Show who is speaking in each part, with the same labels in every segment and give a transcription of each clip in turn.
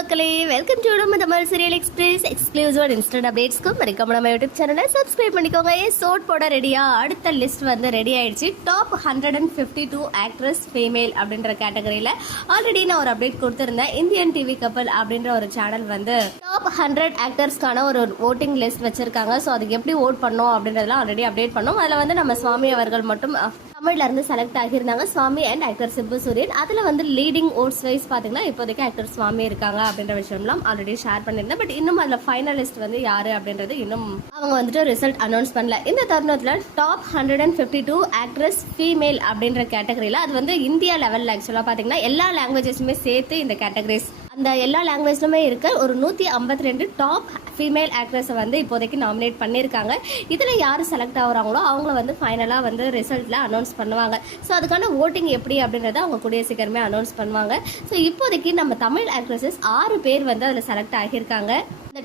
Speaker 1: மக்களே welcome to நம்ம Tamil serial express exclusive instant அப்டேட்ஸ்க்கும் மறக்காம நம்ம யூடியூப் சேனலை சப்ஸ்கிரைப் பண்ணிக்கோங்க. ஏ சோட் போட ரெடியா அடுத்த லிஸ்ட் வந்து ரெடி ஆயிடுச்சு. Top hundred and fifty two actress female அப்படின்ற கேட்டகரியில் ஆல்ரெடி நான் ஒரு அப்டேட் கொடுத்துருந்தேன். இந்தியன் டிவி கப்பல் அப்படின்ற ஒரு சேனல் வந்து டாப் ஹண்ட்ரட் ஆக்டர்ஸ்க்கான ஒரு ஓட்டிங் லிஸ்ட் வச்சிருக்காங்க. ஸோ அதுக்கு எப்படி ஓட் பண்ணோம் அப்படின்றதெல்லாம் ஆல்ரெடி அப்டேட் பண்ணோம். அதில் வந்து நம்ம சுவாமி அவர்கள் மட்டும் தமிழ்ல இருந்து செலக்ட் ஆகியிருந்தாங்க. சுவாமி அண்ட் ஆக்டர் சிம்பு சூரியன் அதுல வந்து லீடிங் ஓட்ஸ் வைஸ் பாத்தீங்கன்னா இப்போதைக்கு ஆக்டர் சுவாமி இருக்காங்க அப்படின்ற விஷயம்லாம் ஆல்ரெடி ஷேர் பண்ணியிருந்தேன். பட் இன்னும் அதுல ஃபைனலிஸ்ட் வந்து யாரு அப்படின்றது இன்னும் அவங்க வந்துட்டு ரிசல்ட் அனௌன்ஸ் பண்ணல. இந்த தருணத்துல top hundred and fifty two actress female அப்படின்ற கேட்டகரியில அது வந்து இந்தியா லெவல்ல ஆக்சுவலா பாத்தீங்கன்னா எல்லா லாங்குவேஜஸுமே சேர்த்து இந்த கேட்டகரிஸ் அந்த எல்லா லாங்குவேஜ்லுமே இருக்க ஒரு நூற்றி ஐம்பத்தி ரெண்டு டாப் ஃபீமேல் ஆக்ட்ரஸை வந்து இப்போதைக்கு நாமினேட் பண்ணியிருக்காங்க. இதில் யார் செலக்ட் ஆகுறாங்களோ அவங்கள வந்து ஃபைனலாக வந்து ரிசல்ட்டில் அனௌன்ஸ் பண்ணுவாங்க. ஸோ அதுக்கான ஓட்டிங் எப்படி அப்படின்றத அவங்க கூடிய சீக்கிரமே அனௌன்ஸ் பண்ணுவாங்க. ஸோ இப்போதைக்கு நம்ம தமிழ் ஆக்ட்ரஸஸ் ஆறு பேர் வந்து அதில் செலக்ட் ஆகியிருக்காங்க.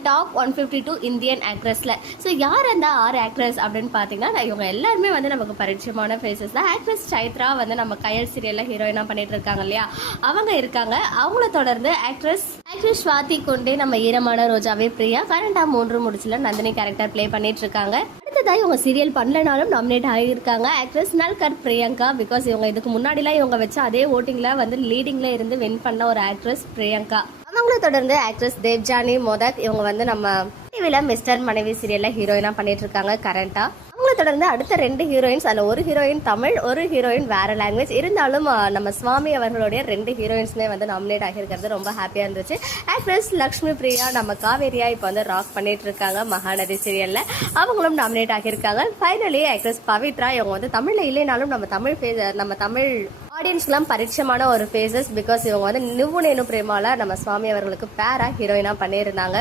Speaker 1: Top one fifty two Indian ஆக்ட்ரஸில் so யார் அந்த ஆறு ஆக்ட்ரஸ் அப்படின்னு பார்த்தீங்கன்னா நான் இவங்க எல்லாருமே வந்து நமக்கு பரிச்சயமான ஃபேஸஸ் தான். ஆக்ட்ரஸ் சைத்ரா வந்து நம்ம கயல் சீரியலில் ஹீரோயினாக பண்ணிட்டு இருக்காங்க இல்லையா? அவங்க இருக்காங்க. அவங்கள தொடர்ந்து ஆக்ட்ரஸ் ஆக்ட்ரஸ் ஸ்வாதி கொண்டே நம்ம ஈரமான ரோஜாவே பிரியா கரண்டாக மூன்று முடிச்சில் நந்தினி கேரக்டர் ப்ளே பண்ணிட்டு இருக்காங்க. அடுத்ததாக இவங்க சீரியல் பண்ணலனாலும் நாமினேட் ஆகியிருக்காங்க. ஆக்ட்ரஸ் நல்கர் பிரியங்கா பிகாஸ் இவங்க இதுக்கு முன்னாடிலாம் இவங்க வச்ச அதே ஓட்டிங்கில் வந்து லீடிங்கில் இருந்து வின் பண்ண ஒரு ஆக்ட்ரஸ் பிரியங்கா. அவங்கள தொடர்ந்து ஆக்ட்ரஸ் தேவ்ஜானி மோதத் இவங்க வந்து நம்ம டிவியில் மிஸ்டர் மனைவி சீரியலில் ஹீரோயினா பண்ணிட்டு இருக்காங்க கரண்டா அவங்கள தொடர்ந்து அடுத்த ரெண்டு ஹீரோயின்ஸ் அதில் ஒரு ஹீரோயின் தமிழ் ஒரு ஹீரோயின் வேற லாங்குவேஜ் இருந்தாலும் நம்ம சுவாமி அவர்களுடைய ரெண்டு ஹீரோயின்ஸ்மே வந்து நாமினேட் ஆகியிருக்கிறது ரொம்ப ஹாப்பியாக இருந்துச்சு. ஆக்ட்ரஸ் லக்ஷ்மி பிரியா நம்ம காவேரியா இப்போ வந்து ராக் பண்ணிட்டு இருக்காங்க மகாநதி சீரியலில் அவங்களும் நாமினேட் ஆகியிருக்காங்க. ஃபைனலி ஆக்ட்ரஸ் பவித்ரா இவங்க வந்து தமிழில் இல்லைனாலும் நம்ம தமிழ் நம்ம தமிழ் ஆடியன்ஸ்க்குலாம் பரிச்சயமான ஒரு ஃபேஸஸ் பிகாஸ் இவங்க வந்து நிவ்வு நேனு பிரேமால நம்ம சுவாமி அவர்களுக்கு பேரா ஹீரோயினா பண்ணியிருந்தாங்க.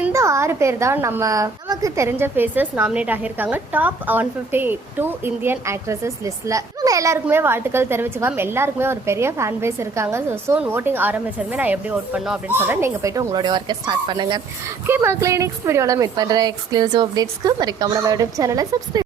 Speaker 1: இந்த ஆறு பேர் தான் நம்ம நமக்கு தெரிஞ்ச ஃபேஸஸ் நாமினேட் ஆகியிருக்காங்க. Top one fifty two Indian actresses லிஸ்ட்ல இவங்க எல்லாருக்குமே வாழ்த்துக்கள் தெரிவிச்சுக்கலாம் எல்லாருக்குமே ஒரு பெரிய ஃபேன் பேஸ் இருக்காங்க. ஸோ சோன் ஓட்டிங் ஆரம்பிச்சதுமே நான் எப்படி ஓட் பண்ணோம் அப்படின்னு சொல்றேன். நீங்கள் போயிட்டு உங்களுடைய ஒர்க்கை ஸ்டார்ட் பண்ணுங்க. ஓகே மக்களே நெக்ஸ்ட் வீடியோவில் மீட் பண்ணுற எக்ஸ்க்ளூசிவ் அப்டேட்ஸ்க்கு மறக்காம நம்ம யூடியூப் சேனலை சப்ஸ்கிரைப்